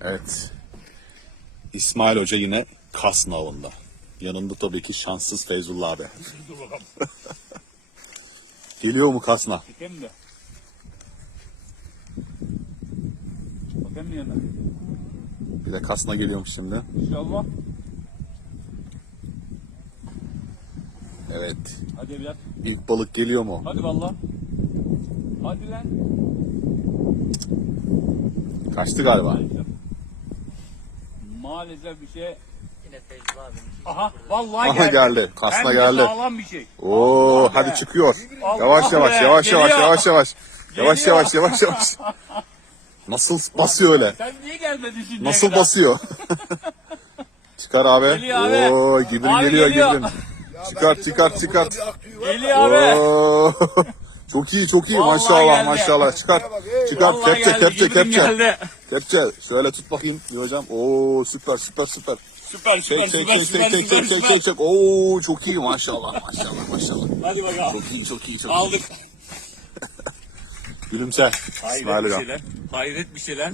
Evet. İsmail Hoca yine kas navında. Yanında tabii ki şanssız Feyzullah abi. Geliyor mu kasna? Bakayım da. Bakayım mı yanına? Bir de kasna geliyormuş şimdi. İnşallah. Evet. Hadi evlat. İlk balık geliyor mu? Hadi valla. Hadi lan. Kaçtı galiba. Maalesef. Bir şey. Yine Feyzullah şeyi. Aha vallahi Aha geldi. geldi. Kasna Hem de geldi. sağlam bir şey. Oo Allah hadi be. çıkıyor. Allah Yavaş yavaş be, yavaş yavaş geliyor. yavaş yavaş. Yavaş Geliyor. yavaş yavaş yavaş. Nasıl basıyor öyle? Sen niye gelmedin şimdi? Nasıl basıyor? Çıkar abi. Geliyor abi. Oo gibrin Abi geliyor geliyor. gibrin. Çıkart çıkart çıkart. Geliyor abi. Oo. çok iyi çok iyi Vallahi maşallah geldi. maşallah. Çıkart. Çıkart Vallahi kepçe geldi, kepçe kepçe. geldi. Kepçe. Şöyle tut bakayım bir hocam. Oo süper süper süper. Süper süper Çek çek süper çek süper çek çek süper çek çek süper. çek çek. Oo çok iyi maşallah maşallah maşallah. Hadi bakalım. Çok iyi çok iyi çok iyi. Aldık. Gülümse. İsmail Hayret bir hocam. şeyler. Hayret bir şeyler.